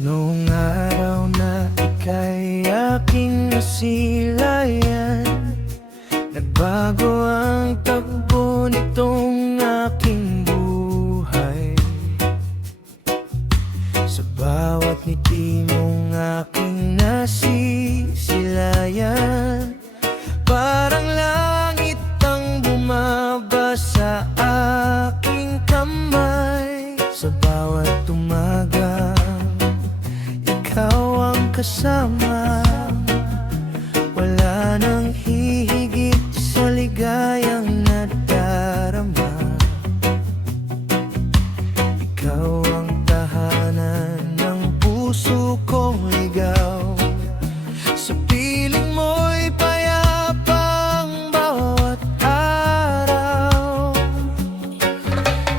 Noong araw na ika'y aking nasilayan, nagbago ang takbo nitong aking buhay. Sa bawat ngiti mong aking nasisilayan, parang langit ang bumaba sa aking kamay. Sa bawat umaga, ikaw ang kasama. Wala nang hihigit sa ligayang nadarama. Ikaw ang tahanan ng puso kong ligaw. Sa piling mo'y payapang bawat araw.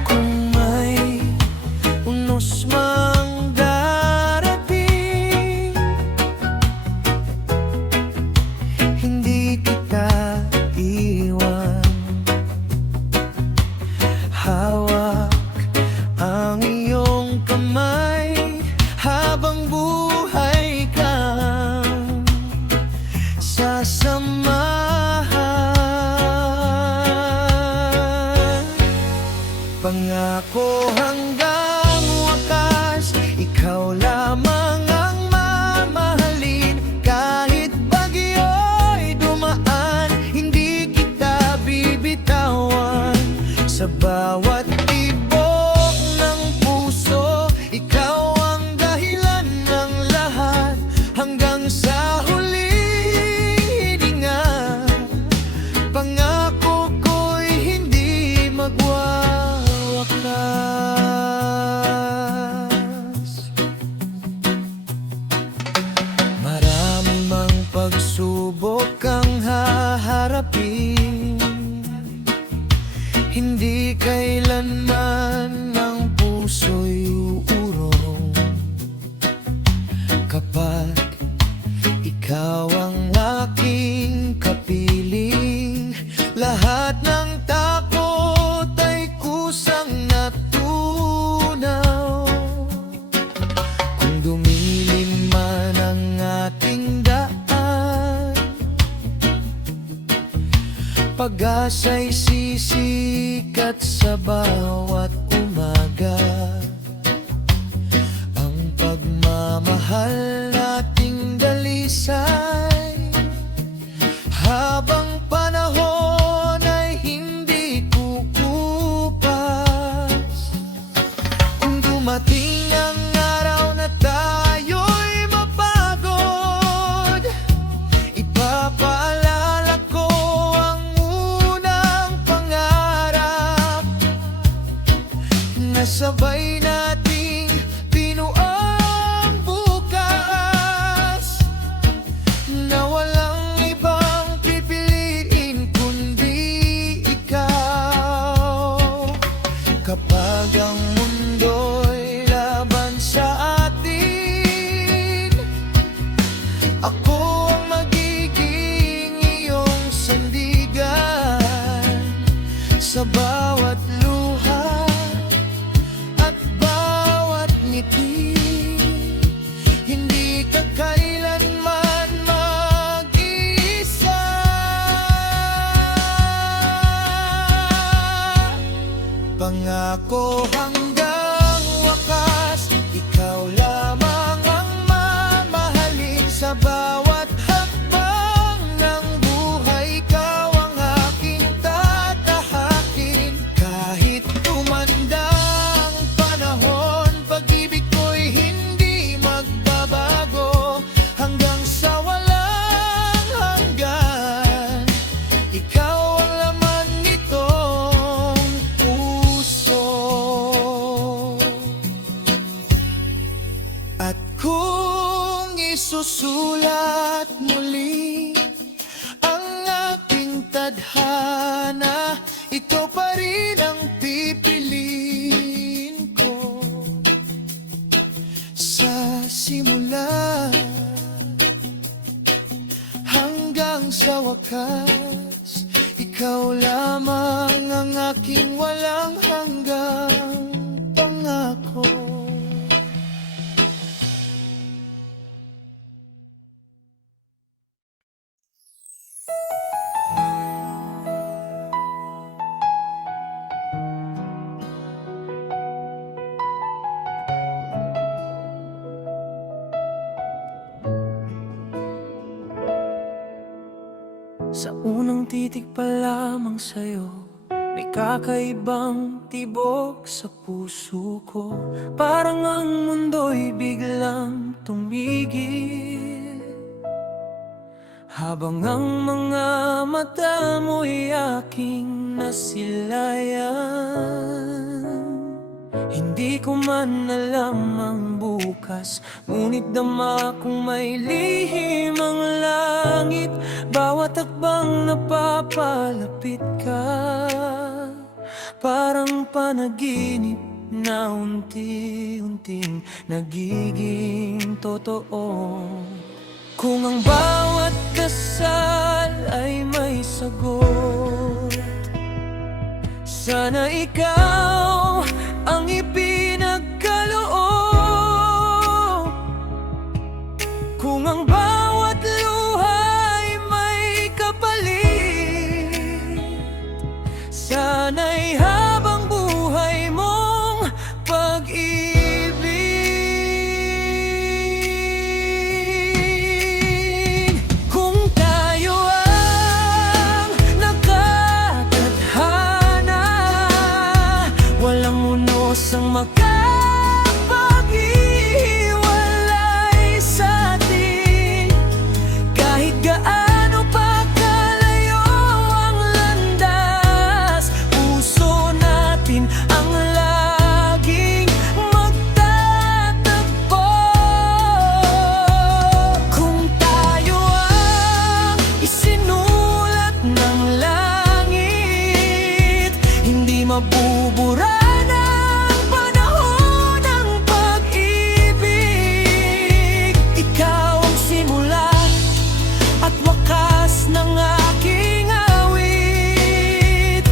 Kung may unos mang darating, hindi kita iwan. Hawak ang iyong kamay habang buhay kang sasamahan. Pangako hanggang wakas, ikaw lamang ang mamahalin. Kahit bagyo'y dumaan, hindi kita bibitawan. Sa bawat tibok ng puso, ikaw ang dahilan ng lahat. Hanggang sa huling hininga, pangako ko'y hindi magwawakas. Marami mang pagsubok ang haharapin, hindi kailanman ng puso'y uurong. Kapag ikaw ang aking kapiling, lahat ng takot ay kusang natunaw. Kung dumilim man ang ating daan, pag-asa'y sisikat sa bawat umaga. Ang pagmamahal nating dalisay, habang panahon ay hindi kukupas. Kung dumating ang araw na tayo'y mapagod, ipapaalala ko ang unang pangarap na sabay nating binuang bukas, na walang ibang pipiliin kundi ikaw. Kapag ang mundo'y laban sa atin, ako ang magiging iyong sandigan. Sa bawat luha at bawat ngiti, hindi ka kailanman mag-isa. Pangako hanggang wakas, ikaw lamang ang mamahalin. Sa bawat hakbang ng buhay, ikaw ang aking tatahakin. Kahit tumanda ang panahon, pag-ibig ko'y hindi magbabago. Hanggang sa walang hanggan, ikaw ang laman nitong puso. At kung isusulat muli ang aking tadhana, ikaw pa rin ang pipiliin ko. Sa simula hanggang sa wakas, ikaw lamang ang aking walang hanggang pangako. Sa unang titig pa lamang sa'yo, may kakaibang tibok sa puso ko. Parang ang mundo'y biglang tumigil, habang ang mga mata mo'y aking nasilayan. Hindi ko man alam ang bukas, ngunit dama kong may lihim ang langit. Bawat hakbang napapalapit ka, parang panaginip na unti-unting nagiging totoo. Kung ang bawat dasal ay may sagot, sana ikaw ang ipinagkaloob. Kung ang bawat luha'y may kapalit, sana'y habang buhay mong pag-ibig. Kung tayo ang nakatadhana, walang unos ang makapaghiwalay sa atin. Kahit gaano pa kalayo ang landas, puso natin ang laging magtatagpo. Kung tayo ang isinulat ng langit, hindi mabubura ng aking awit.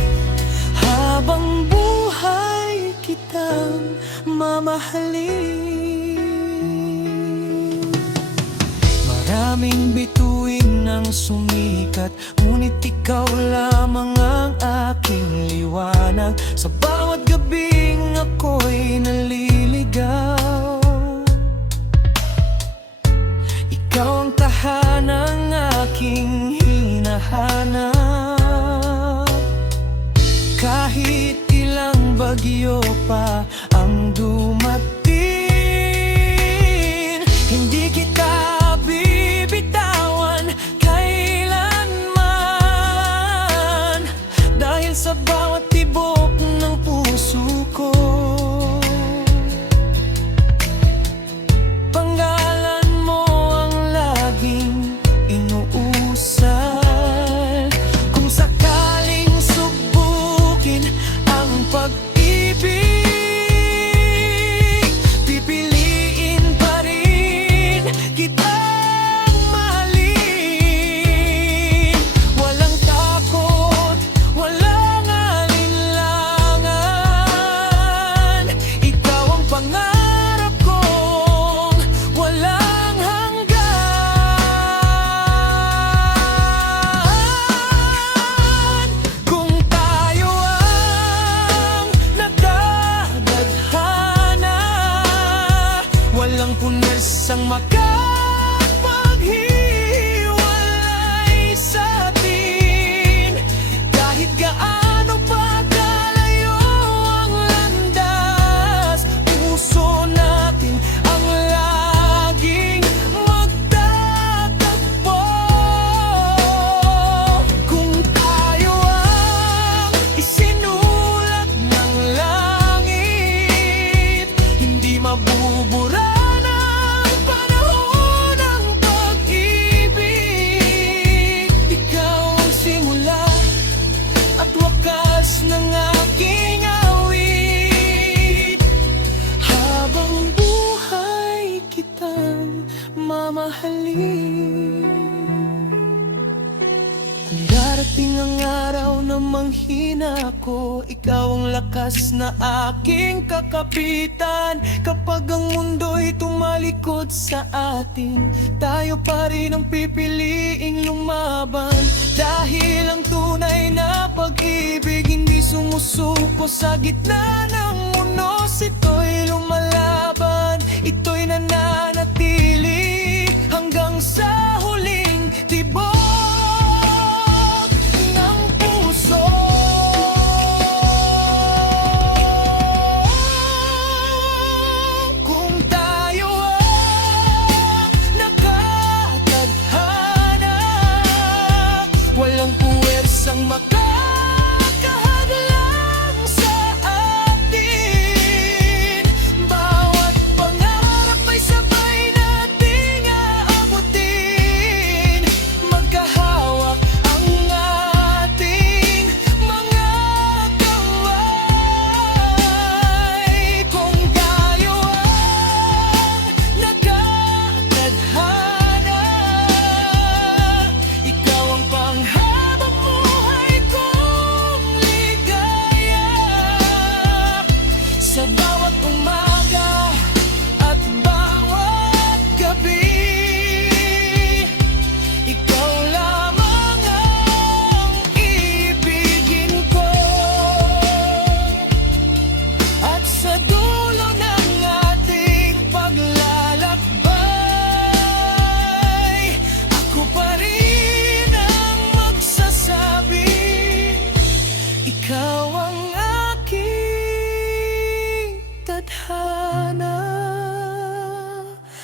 Habang buhay kitang mamahalin. Maraming bituin ang sumikat, ngunit ikaw lamang ang aking liwanag. Sa bawat gabing ako'y naliligaw, ikaw ang tahanang aking hinahanap. Kahit ilang bagyo pa ang dumating, hindi kita bibitawan kailanman. Dahil sa bawat tibok ng puso ko, pangalan mo ang laging inuusal. Kung sakaling subukin ang pag-ibig, pipiliin pa rin kitang mahalin. Walang takot, walang alinlangan. Ikaw ang pangarap kong walang hanggan. Kung tayo ang nagdadadhana, walang punersang makapaghiwalay sa atin. Kahit gaano pa kalayo ang landas, puso natin ang laging magtatagpo. Kung tayo ang isinulat ng langit, hindi mabubura ng panahon ng pag-ibig. Ikaw ang simula at wakas ng aking awit. Habang buhay kitang mamahalin. Kung darating ang araw na manghina ako, ikaw ang lakas na aking kakapitan. Kapag ang mundo'y tumalikod sa atin, tayo pa rin ang pipiliing lumaban. Dahil ang tunay na pag-ibig hindi sumusuko sa gitna ng unos. Ito'y lumalaban, ito'y nananatili hanggang sa huling tibok.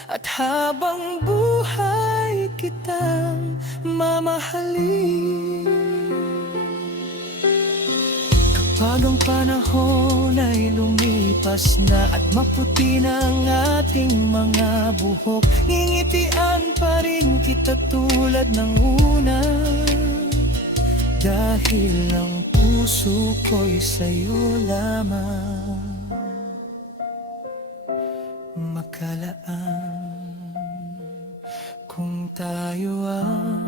At habang buhay kitang mamahalin. Kapag ang panahon ay lumipas na at maputi na ang ating mga buhok, ngingitian pa rin kita tulad ng una. Dahil ang puso ko'y sa'yo lamang makalaan. Kung tayo ang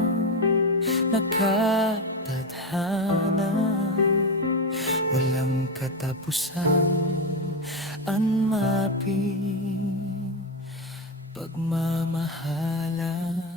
nakatadhana, walang katapusan ang maping pagmamahalan.